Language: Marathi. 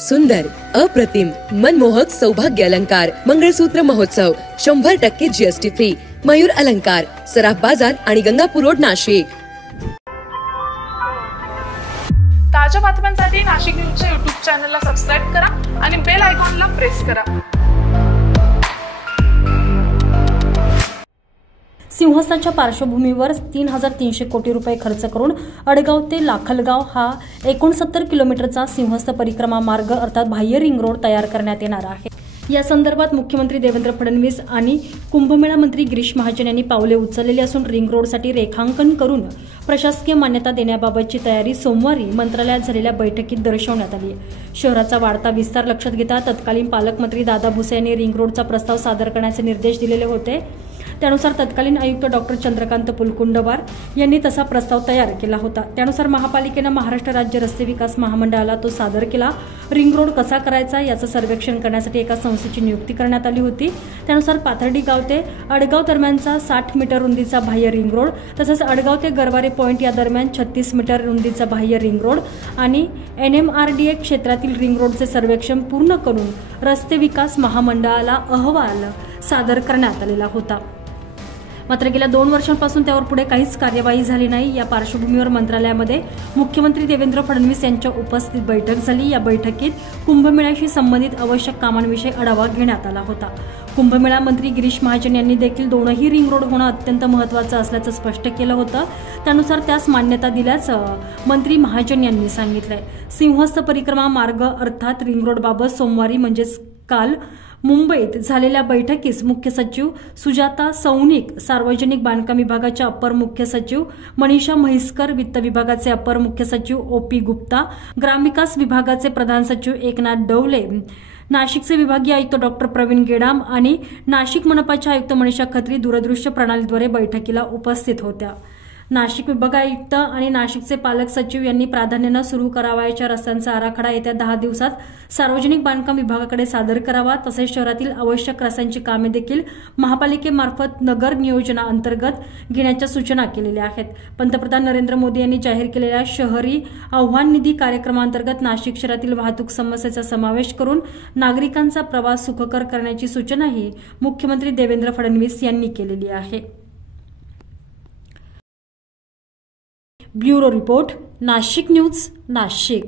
सुंदर, अप्रतिम, मनमोहक सौभाग्य अलंकार मंगळसूत्र महोत्सव 100% जीएसटी फ्री. मयूर अलंकार, सराफ बाजार आणि गंगापूर रोड, नाशिक. ताज्या बातम्यांसाठी नाशिक न्यूजच्या YouTube चॅनलला सबस्क्राइब करा आणि बेल आयकॉनला प्रेस करा. सिंहस्थाच्या पार्श्वभूमीवर 3,300 कोटी रुपये खर्च करून अडगाव ते लाखलगाव हा 69 किलोमीटरचा सिंहस्थ परिक्रमा मार्ग अर्थात बाह्य रिंग रोड तयार करण्यात येणार आहे. या संदर्भात मुख्यमंत्री देवेंद्र फडणवीस आणि कुंभमेळा मंत्री गिरीश महाजन यांनी पावले उचललेली असून रिंग रोडसाठी रेखांकन करून प्रशासकीय मान्यता देण्याबाबतची तयारी सोमवारी मंत्रालयात झालेल्या बैठकीत दर्शवण्यात आली. शहराचा वाढता विस्तार लक्षात घेता तत्कालीन पालकमंत्री दादा भुसे यांनी रिंग रोडचा प्रस्ताव सादर करण्याचे निर्देश दिलेले होते. त्यानुसार तत्कालीन आयुक्त डॉक्टर चंद्रकांत पुलकुंडवार यांनी तसा प्रस्ताव तयार केला होता. त्यानुसार महापालिकेने महाराष्ट्र राज्य रस्ते विकास महामंडळाला तो सादर केला. रिंग रोड कसा करायचा याचं सर्वेक्षण करण्यासाठी एका संस्थेची नियुक्ती करण्यात आली होती. त्यानुसार पाथर्डी गाव ते अडगाव दरम्यानचा 60 मीटर रुंदीचा बाह्य रिंग रोड तसंच अडगाव ते गरवारे पॉइंट या दरम्यान 36 मीटर रुंदीचा बाह्य रिंग रोड आणि NMRDA क्षेत्रातील रिंग रोडचे सर्वेक्षण पूर्ण करून रस्ते विकास महामंडळाला अहवाल सादर करण्यात आलेला होता. मात्र गेल्या 2 वर्षांपासून त्यावर पुढे काहीच कार्यवाही झाली नाही. या पार्श्वभूमीवर मंत्रालयामध्ये मुख्यमंत्री देवेंद्र फडणवीस यांच्या उपस्थितीत बैठक झाली. या बैठकीत कुंभमेळ्याशी संबंधित आवश्यक कामांविषयी आढावा घेण्यात आला होता. कुंभमेळा मंत्री गिरीश महाजन यांनी देखील दोनही रिंग रोड होणं अत्यंत महत्त्वाचं असल्याचं स्पष्ट केलं होतं. त्यानुसार त्यास मान्यता दिल्याचं मंत्री महाजन यांनी सांगितलंय. सिंहस्थ परिक्रमा मार्ग अर्थात रिंग रोडबाबत सोमवारी म्हणजेच काल मुंबईत झालेल्या बैठकीस मुख्य सचिव सुजाता सौनिक, सार्वजनिक बांधकाम विभागाच्या अपर मुख्य सचिव मनीषा म्हैसकर, वित्त विभागाचे अपर मुख्य सचिव OP गुप्ता, ग्रामविकास विभागाचे प्रधान सचिव एकनाथ डवले, नाशिकचे विभागीय आयुक्त डॉक्टर प्रवीण गेडाम आणि नाशिक मनपाच्या आयुक्त मनीषा खत्री दूरदृश्य प्रणालीद्वारे बैठकीला उपस्थित होत्या. नाशिक विभागायुक्त आणि नाशिकचे पालक सचिव यांनी प्राधान्यानं सुरू करावयाच्या रस्त्यांचा आराखडा येत्या 10 दिवसात सार्वजनिक बांधकाम विभागाकडे सादर करावा. तसेच शहरातील आवश्यक रस्त्यांची कामे देखील महापालिकेमार्फत नगर नियोजनाअंतर्गत घेण्याच्या सूचना केलेल्या आहेत. पंतप्रधान नरेंद्र मोदी यांनी जाहीर केलेल्या शहरी आव्हान निधी कार्यक्रमांतर्गत नाशिक शहरातील वाहतूक समस्येचा समावेश करून नागरिकांचा प्रवास सुखकर करण्याची सूचनाही मुख्यमंत्री देवेंद्र फडणवीस यांनी केलेली आहे. Bureau report, Nashik news, Nashik.